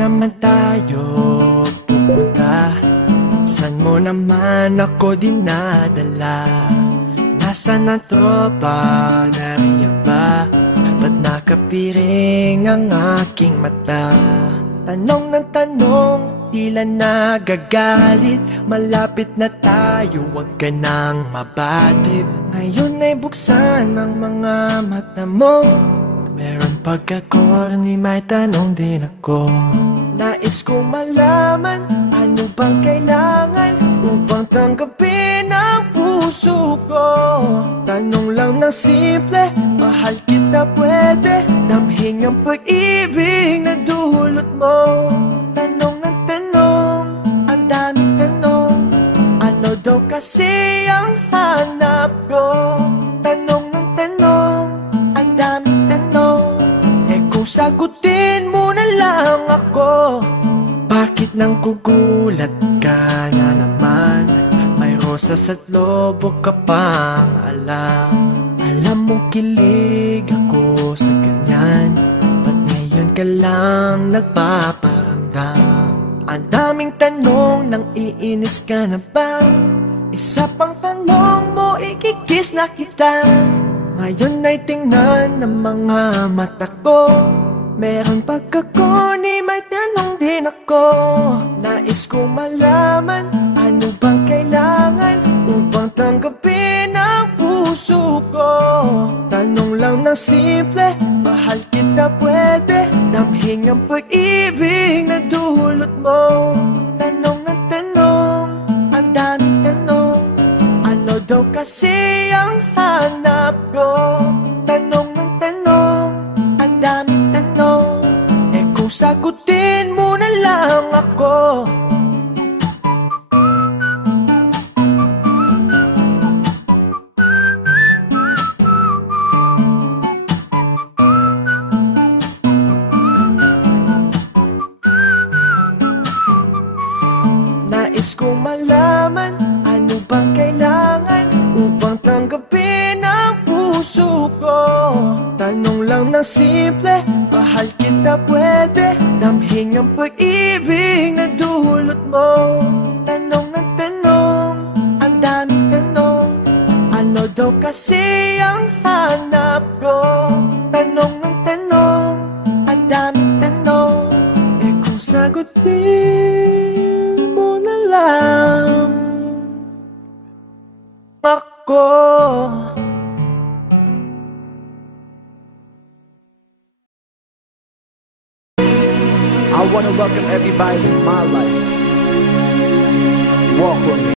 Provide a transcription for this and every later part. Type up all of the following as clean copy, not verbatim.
naman tayo pupunta? San mo naman ako dinadala? Nasaan ang tropa? Nariyan ba? Ba't nakapiring ang aking mata? Tanong ng tanong, tila nagagalit. Malapit na tayo, huwag ka nang mabadib. Ngayon ay buksan ang mga mata mo. Meron pagka-corny, may tanong din ako. Nais ko malaman, ano bang kailangan upang tanggapin ang puso ko? Tanong lang ng simple, mahal kita pwede damhin ang pag-ibig na dulot mo. Tanong ng tanong, ang daming tanong, ano daw kasi ang hanap ko? Tanong ng tanong, ang daming tanong, kung sagutin mo na lang ako. Bakit nang gugulat ka na naman? May rosas at lobo ka pang alam. Alam mong kilig ako sa ganyan, ba't ngayon ka lang nagpaparamdam? Ang daming tanong, nang iinis ka na ba? Isa pang tanong mo, ikikis na kita. Ngayon ay tingnan ng mga mata ko. Meron pagkakuni, may tanong din ako. Nais kong malaman, ano bang kailangan upang tanggapin ang puso ko? Tanong lang ng simple, mahal kita pwede damhin ang pag-ibig na dulot mo. Tanong ng tanong, ang daming tanong, ano daw kasi ang hanap ko? Tanong ng tanong, ang daming tanong, kung sagutin mo na lang ako. Nais kong malaman, ano bang kailangan upang tanggapin ang puso ko? Tanong lang ng simple, mahal kita pwede damhin ang pag-ibig na dulot mo. Tanong ng tanong, ang daming tanong, ano daw kasi ang hanap ko? Tanong ng tanong, ang daming tanong, kung sagutin mo na lang ako. I want to welcome everybody to my life. Welcome.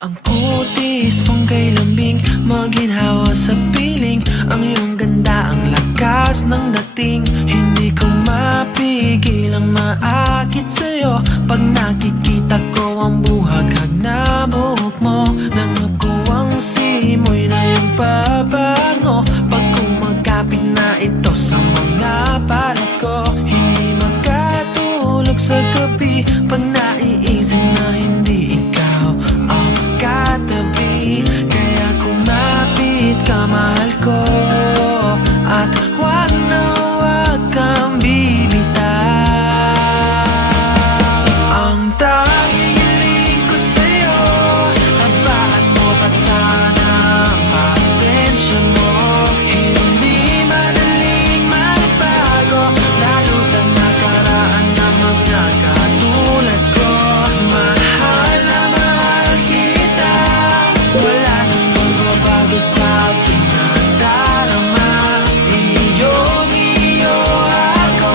Ang kutis mong kay lambing, maginhawa sa piling. Ang iyong ganda, ang lakas ng dating. Hindi ko mapigil ang maakit sa'yo. Pag nakikita ko ang buhaghag na buhok mo, nangako ang simoy na yung pabango. Pag kumakapit na ito sa mga palat ko, hindi makatulog sa gabi pag naiisip na hindi ikaw ang katabi. Kaya kumapit ka, mahal ko, at huwag na huwag kang bibitaw. Ang tanging hiling ko sa'yo, habaan mo pa sana ang pasensya mo. Hindi madaling magbago, lalo sa nakaraan ng mga katulad ko. Mahal na mahal kita, wala nang magbabago sa akin na darama. Iyong-iyo ako,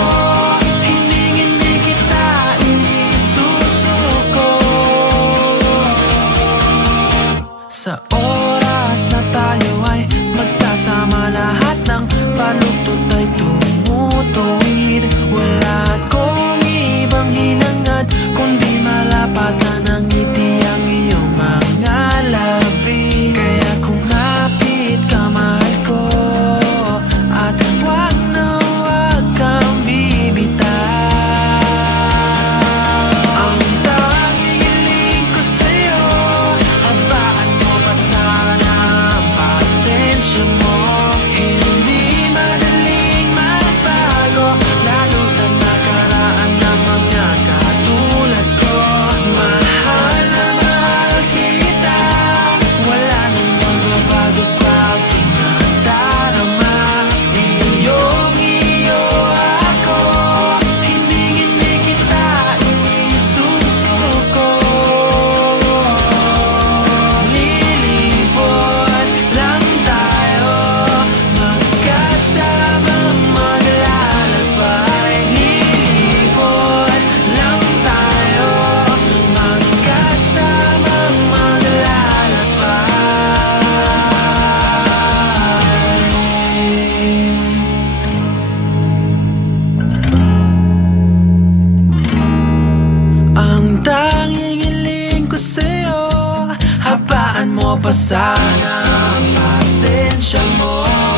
hindi kita isusuko. Sa oras na tayo ay magkasama, lahat ng baluktot ay tumutuwid. Wala akong ibang hinangad, kundi malapatan ng ngiti ang iyong mga labi. Kaya kumapit ka, mahal ko, at huwag na huwag kang bibitaw. Ang tanging hiling pa sana ang pasensya mo.